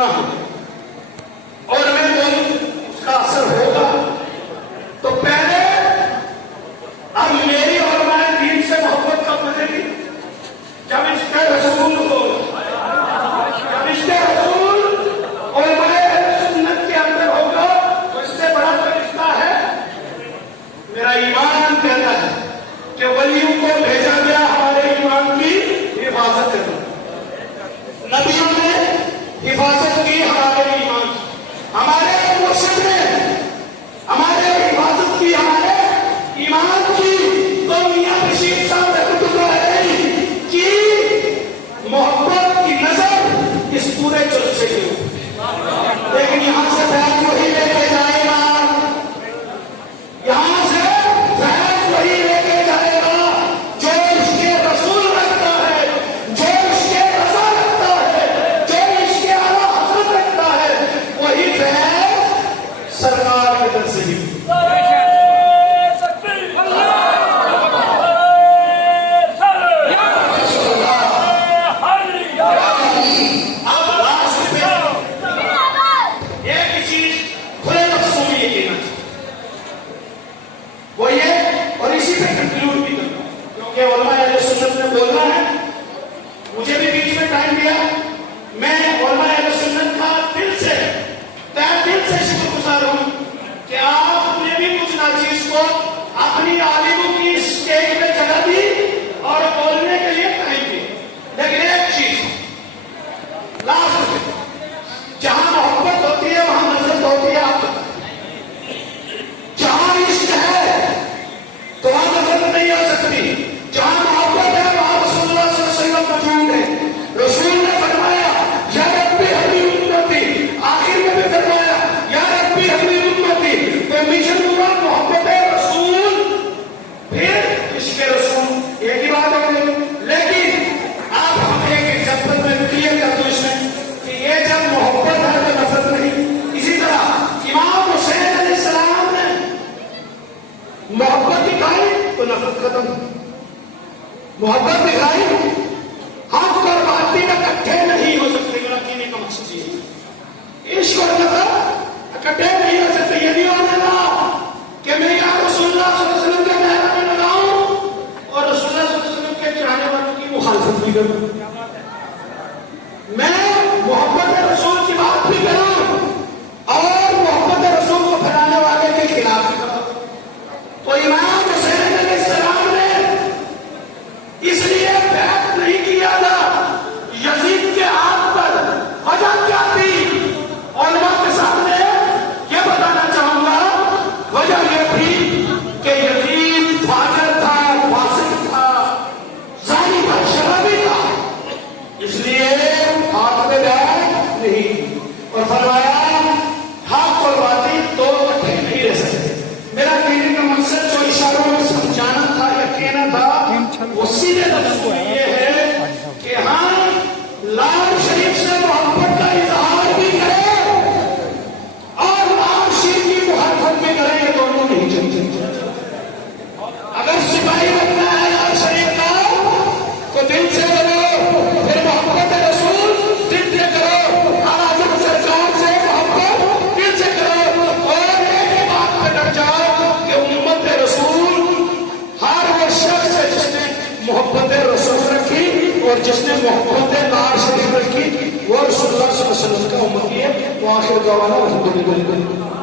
سنا ہو اور میں بولوں اس کا اثر ہوگا، تو پہلے اب میری اور میں دین سے محبت کب بنے گی؟ جب اس کے رسول ہو، جب اس کے رسول اور میں سنت کے اندر ہوگا، تو اس سے بڑا تو رشتہ ہے۔ میرا ایمان کہتا ہے کہ ولیوں کو بھیجا گیا ہمارے ایمان کی حفاظت کرنا، نبیوں نے حفاظت کی ہمارے ایمان کی، ہمارے مرشد نے ہمارے حفاظت کی ہمارے ایمان کی۔ تو میاں رشید صاحب رحمۃ اللہ علیہ کی محبت کی نظر اس پورے جلسے کی، لیکن یہاں سے فیض وہی لے کے جائے گا، یہاں سے فیض وہی لے کے جائے گا جو اس کے رسول رکھتا ہے، جو اس کے رضا رکھتا ہے، جو اس کے اعلیٰ حضرت رکھتا ہے، وہی فیض سرکار کے در سے ہی۔ مجھے بھی بیچ میں ٹائم دیا، میں علماء اہل سنت کا دل سے شکر گزار ہوں کہ آپ نے بھی کچھ ناچیز کو اپنی عالموں کی اسٹیج پہ جگہ دی اور بولنے کے لیے ٹائم دی۔ لیکن ایک چیز لاسٹ میں، جہاں محبت ہوتی ہے وہاں نفرت ہوتی ہے، آپ جہاں عشق ہے تو وہاں نفرت نہیں ہو سکتی، جہاں محبت ہے وہاں رسول اللہ صلی اللہ علیہ وسلم موجود ہے۔ رسول نے فرمایا یا ربی حبیب امتی، آخر میں بھی فرمایا یا ربی حبیب امتی، تو مشن ہوا محبت رسول پھر عشق رسول، ایک ہی بات ہو گئی۔ لیکن آپ ہم ایک ایگزامپل میں کلیئر کر دوں اس میں کہ یہ جب محبت ہے تو نفرت نہیں۔ اسی طرح امام حسین علیہ السلام نے محبت دکھائی تو نفرت ختم، محبت دکھائی، حق اور باطل اکٹھے نہیں ہو سکتے۔ میرا کہنے کا مقصد یہ ہے عشق اور نفرت اکٹھے نہیں ہو سکتے۔ یہ نہیں ہونے والا کہ میں یا رسول اللہ صلی اللہ علیہ وسلم کے محراب میں لگاؤں اور رسول اللہ صلی اللہ علیہ وسلم کے چاہنے والوں کی مخالفت بھی کروں، میں محبت رسول کی بات بھی کروں اور محبت رسول کو پھیلانے والے کے خلاف بھی کروں۔ تو امام حسین علیہ السلام نے اس لیے بیعت نہیں کیا تھا یزید کے ہاتھ پر، وجہ کیا تھی؟ علماء کے سامنے یہ بتانا چاہوں گا، وجہ یہ تھی کہ یزید فاجر تھا، فاسق تھا، ظالم تھا، شرابی تھا، اس لیے ہاتھ میں بیعت نہیں، اور فرمایا حق اور باطل دو اکٹھے نہیں رہ سکتے۔ میرا کہنے کا مقصد جو اشاروں میں سمجھانا تھا یا کہنا تھا وہ سیدھے لفظ میں یہ ہے کہ ہم لال شریف سے محبت کا اظہار بھی کریں اور لال شریف کی مخالفت بھی کریں، یہ دونوں نہیں چلتے۔ اگر سپاہی بننا ہے لال شریف کا تو دل سے کرو، پھر محبت رسول دل سے کرو، اعظم سرکار سے محبت دل سے کرو، اور ایک ہی بات پہ ڈٹ جاؤ کہ امت رسول ہر وہ شخص ہے جس نے محبت رسول رکھی اور جس نے محبت لال شریف رکھی وہ رسول اللہ صلی اللہ علیہ وسلم کا امتی ہے۔ وآخر دعوانا الحمدللہ۔